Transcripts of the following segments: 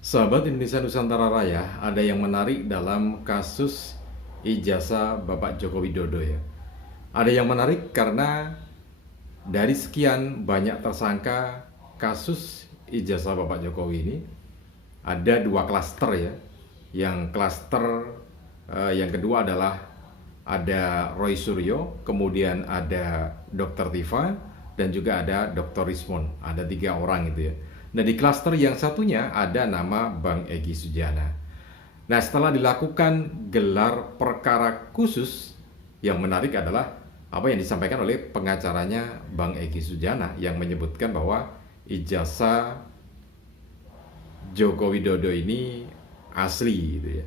Sahabat Indonesia Nusantara Raya, ada yang menarik dalam kasus ijazah Bapak Joko Widodo ya. Ada yang menarik karena dari sekian banyak tersangka kasus ijazah Bapak Jokowi ini, ada dua klaster ya. Yang klaster yang kedua adalah ada Roy Suryo, kemudian ada Dr. Tifa, dan juga ada Dr. Rismon. Ada 3 orang itu ya. Nah, di klaster yang satunya ada nama Bang Egy Sujana. Nah, setelah dilakukan gelar perkara khusus, yang menarik adalah apa yang disampaikan oleh pengacaranya Bang Egy Sujana yang menyebutkan bahwa ijazah Joko Widodo ini asli gitu ya.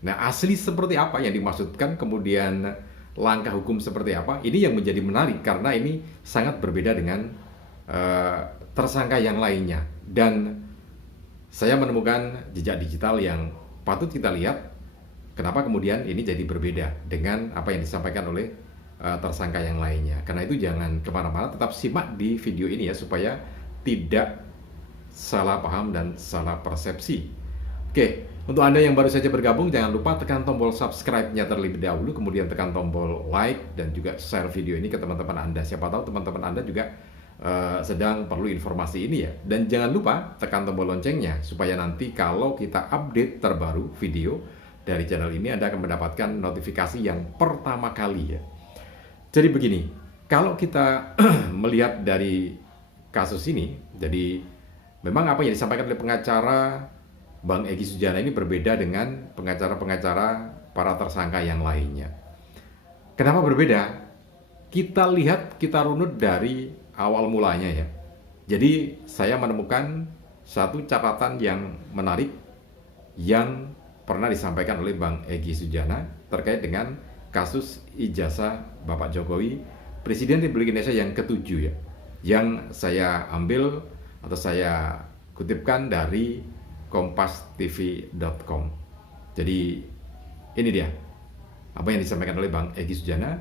Nah, asli seperti apa yang dimaksudkan, kemudian langkah hukum seperti apa, ini yang menjadi menarik karena ini sangat berbeda dengan tersangka yang lainnya. Dan saya menemukan jejak digital yang patut kita lihat kenapa kemudian ini jadi berbeda dengan apa yang disampaikan oleh tersangka yang lainnya. Karena itu jangan kemana-mana, tetap simak di video ini ya, supaya tidak salah paham dan salah persepsi. Oke, untuk Anda yang baru saja bergabung, jangan lupa tekan tombol subscribe-nya terlebih dahulu, kemudian tekan tombol like dan juga share video ini ke teman-teman Anda. Siapa tahu teman-teman Anda juga sedang perlu informasi ini ya. Dan jangan lupa tekan tombol loncengnya, supaya nanti kalau kita update terbaru video dari channel ini, Anda akan mendapatkan notifikasi yang pertama kali ya. Jadi begini, kalau kita melihat dari kasus ini, jadi memang apa yang disampaikan oleh pengacara Bang Egy Sujana ini berbeda dengan pengacara-pengacara para tersangka yang lainnya. Kenapa berbeda? Kita lihat, kita runut dari awal mulanya ya. Jadi saya menemukan satu catatan yang menarik yang pernah disampaikan oleh Bang Egy Sujana terkait dengan kasus ijazah Bapak Jokowi, Presiden Republik Indonesia yang ke-7 ya. Yang saya ambil atau saya kutipkan dari kompastv.com. Jadi ini dia apa yang disampaikan oleh Bang Egy Sujana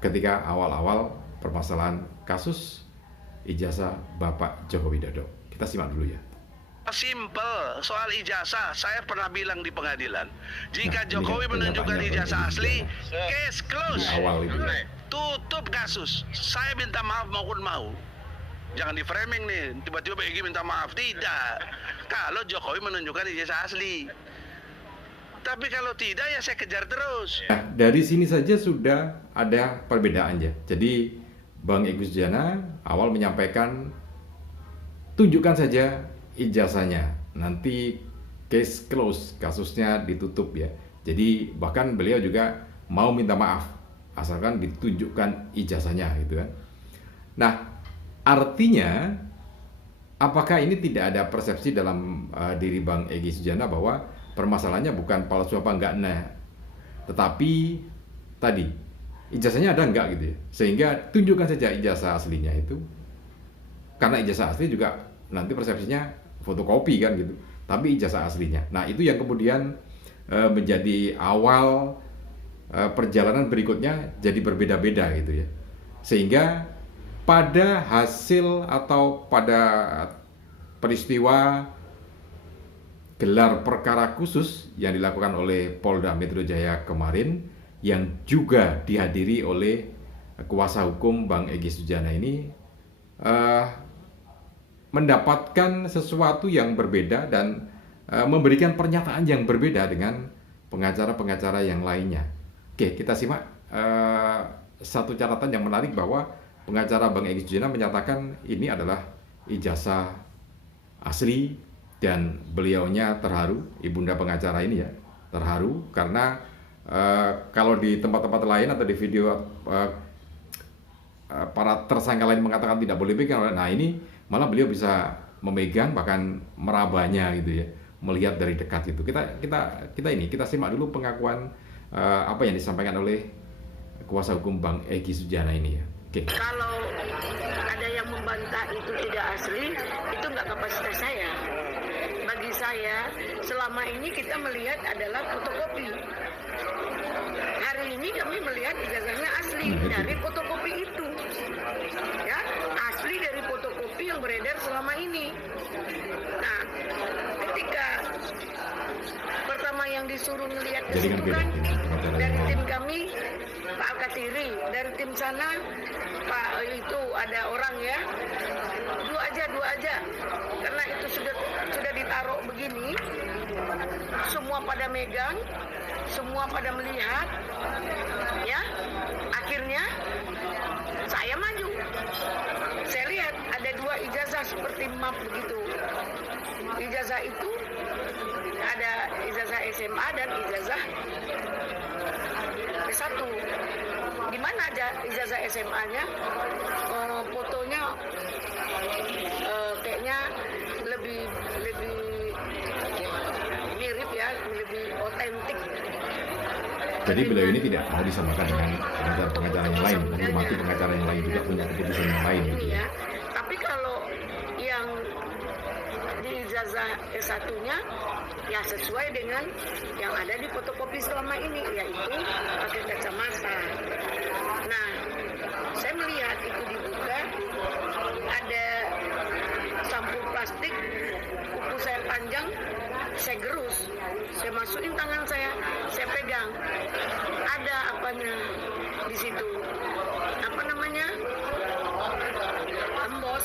ketika awal-awal permasalahan kasus ijazah Bapak Joko Widodo. Kita simak dulu ya. Simple soal ijazah, saya pernah bilang di pengadilan, jika Jokowi kan menunjukkan ijazah asli, case close, di awal itu ya. tutup kasus. Saya minta maaf maupun mau. Jangan di framing nih, tiba-tiba Egy minta maaf. Tidak. Kalau Jokowi menunjukkan ijazah asli. Tapi kalau tidak ya saya kejar terus. Nah, dari sini saja sudah ada perbedaannya. Jadi Bang Egy Sujana awal menyampaikan tunjukkan saja ijazahnya, nanti case close, kasusnya ditutup ya. Jadi bahkan beliau juga mau minta maaf asalkan ditunjukkan ijazahnya gitu kan. Nah, artinya apakah ini tidak ada persepsi dalam diri Bang Egy Sujana bahwa permasalahannya bukan palsu apa enggak, nah, tetapi tadi ijazahnya ada enggak gitu ya, sehingga tunjukkan saja ijazah aslinya itu, karena ijazah asli juga nanti persepsinya fotokopi kan gitu, tapi ijazah aslinya. Nah, itu yang kemudian menjadi awal perjalanan berikutnya jadi berbeda-beda gitu ya, sehingga pada hasil atau pada peristiwa gelar perkara khusus yang dilakukan oleh Polda Metro Jaya kemarin, yang juga dihadiri oleh kuasa hukum Bang Egy Sujana ini, mendapatkan sesuatu yang berbeda dan memberikan pernyataan yang berbeda dengan pengacara-pengacara yang lainnya. Oke, kita simak satu catatan yang menarik bahwa pengacara Bang Egy Sujana menyatakan ini adalah ijazah asli, dan beliaunya terharu, ibunda pengacara ini ya, terharu karena kalau di tempat-tempat lain atau di video para tersangka lain mengatakan tidak boleh pegang, nah ini malah beliau bisa memegang, bahkan merabanya gitu ya, melihat dari dekat itu. Kita simak dulu pengakuan apa yang disampaikan oleh kuasa hukum Bang Egy Sujana ini ya. Oke. Kalau ada yang membantah itu tidak asli, itu nggak kapasitas saya. Bagi saya, selama ini kita melihat adalah fotokopi. Hari ini kami melihat ijazahnya asli dari fotokopi itu. Ya, asli dari fotokopi yang beredar selama ini. Nah, ketika disuruh ngelihat ke Jadi kan situ beda kan pengacara dari yang tim lain. kami Pak Alkatiri, dari tim sana Pak itu ada orang ya, dua aja, karena itu sudah ditaruh begini, semua pada megang, semua pada melihat, ya, akhirnya saya maju. Saya lihat ada dua ijazah seperti map begitu. Ijazah itu ada ijazah SMA dan ijazah S1. Di mana aja ijazah SMA-nya? Fotonya kayaknya lebih mirip ya, lebih otentik. Jadi beliau ini tidak mau disamakan dengan pengacara yang lain, menghormati pengacara yang lain juga punya keputusan yang lain. Gitu. Ini ya. Tapi kalau yang di ijazah S1-nya ya sesuai dengan yang ada di fotokopi selama ini, yaitu pakai kacamata. Nah, saya melihat itu dibuka, ada sampul plastik, kuku saya panjang, saya gerus, saya masukin tangan saya pegang, ada apanya di situ, apa namanya, embus,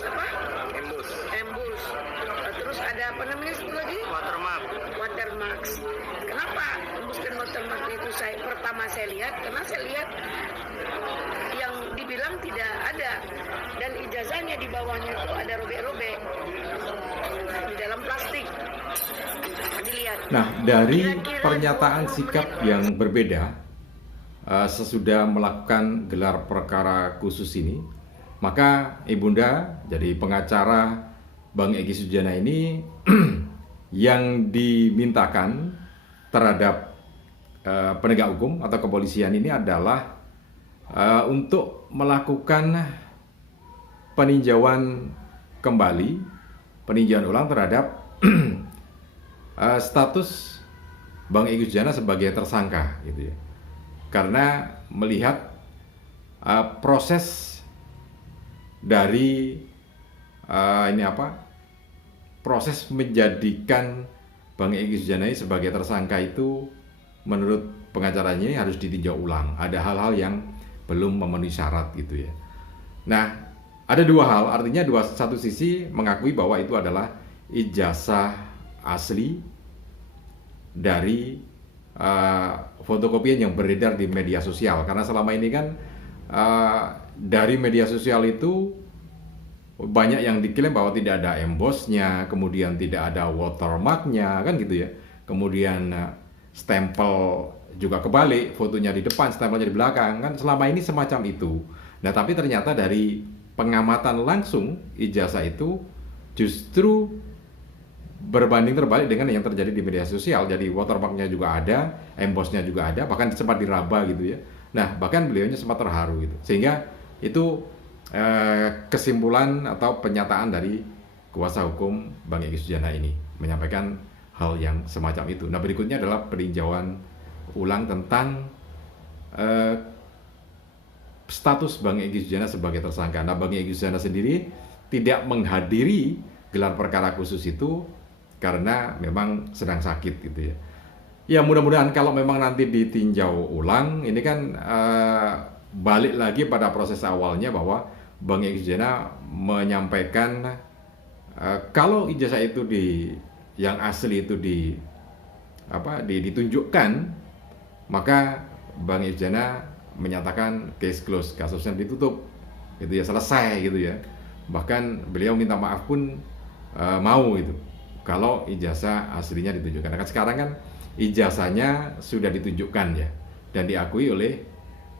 terus ada apa namanya itu lagi, watermark. Kenapa embus dan watermark itu pertama saya lihat, karena saya lihat yang dibilang tidak ada, dan ijazahnya di bawahnya itu ada robek-robek di dalam plastik. Dilihat. Nah, dari pernyataan sikap yang berbeda sesudah melakukan gelar perkara khusus ini, maka Ibunda jadi pengacara Bang Egy Sujana ini yang dimintakan terhadap penegak hukum atau kepolisian ini adalah untuk melakukan peninjauan kembali, peninjauan ulang terhadap status Bang Egy Sujana sebagai tersangka, gitu ya. Karena melihat proses dari proses menjadikan Bang Egy Sujana ini sebagai tersangka itu menurut pengacaranya ini harus ditinjau ulang. Ada hal-hal yang belum memenuhi syarat, gitu ya. Nah, ada dua hal, artinya satu sisi mengakui bahwa itu adalah ijazah asli dari fotokopian yang beredar di media sosial. Karena selama ini kan dari media sosial itu banyak yang diklaim bahwa tidak ada embossnya, kemudian tidak ada watermarknya, kan gitu ya. Kemudian stempel juga kebalik, fotonya di depan, stempelnya di belakang, kan selama ini semacam itu. Nah, tapi ternyata dari pengamatan langsung ijazah itu justru berbanding terbalik dengan yang terjadi di media sosial. Jadi watermarknya juga ada, embossnya juga ada, bahkan sempat diraba gitu ya. Nah, bahkan beliaunya sempat terharu gitu. Sehingga itu kesimpulan atau pernyataan dari kuasa hukum Bang Egy Sujana ini menyampaikan hal yang semacam itu. Nah, berikutnya adalah peninjauan ulang tentang status Bang Egy Sujana sebagai tersangka. Nah, Bang Egy Sujana sendiri tidak menghadiri gelar perkara khusus itu karena memang sedang sakit, gitu ya. Ya, mudah-mudahan kalau memang nanti ditinjau ulang, ini kan balik lagi pada proses awalnya bahwa Bang Egy Sujana menyampaikan kalau ijazah itu yang asli itu ditunjukkan, maka Bang Egy Sujana menyatakan case close, kasusnya ditutup, gitu ya, selesai, gitu ya. Bahkan beliau minta maaf pun mau itu kalau ijazah aslinya ditunjukkan. Karena sekarang kan ijazahnya sudah ditunjukkan ya, dan diakui oleh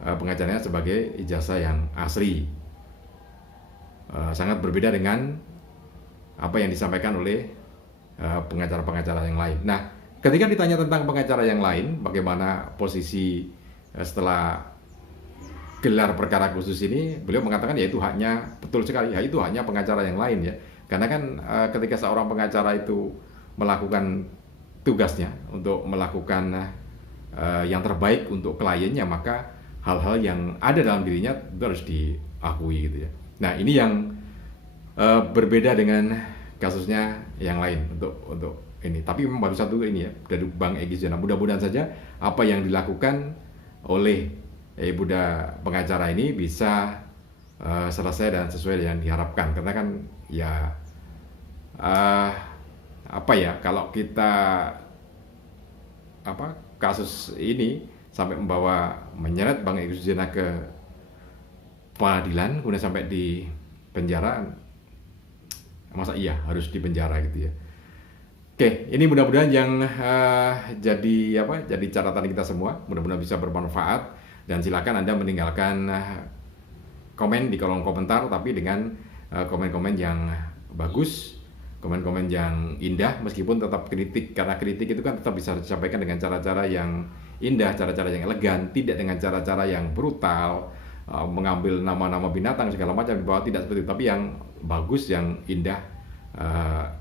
pengacaranya sebagai ijazah yang asli. Sangat berbeda dengan apa yang disampaikan oleh pengacara-pengacara yang lain. Nah, ketika ditanya tentang pengacara yang lain, bagaimana posisi setelah gelar perkara khusus ini, beliau mengatakan ya itu haknya, betul sekali, ya itu haknya pengacara yang lain ya. Karena kan ketika seorang pengacara itu melakukan tugasnya untuk melakukan yang terbaik untuk kliennya, maka hal-hal yang ada dalam dirinya itu harus diakui, gitu ya. Nah, ini yang berbeda dengan kasusnya yang lain untuk ini. Tapi memang baru satu ini ya dari Bang Egy Sujana. Mudah-mudahan saja apa yang dilakukan oleh Buddha pengacara ini bisa selesai dan sesuai yang diharapkan. Karena kan ya apa ya, kalau kita kasus ini sampai menyeret Bang Egy Sujana ke pengadilan, kemudian sampai di penjara, masa iya harus di penjara gitu ya. Oke, ini mudah-mudahan yang jadi catatan kita semua, mudah-mudahan bisa bermanfaat, dan silakan Anda meninggalkan komen di kolom komentar, tapi dengan komen-komen yang bagus, komen-komen yang indah, meskipun tetap kritik, karena kritik itu kan tetap bisa disampaikan dengan cara-cara yang indah, cara-cara yang elegan, tidak dengan cara-cara yang brutal, mengambil nama-nama binatang segala macam di bawah, tidak seperti itu, tapi yang bagus, yang indah,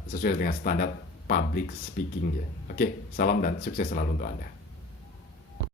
sesuai dengan standar public speaking ya. Oke, salam dan sukses selalu untuk Anda.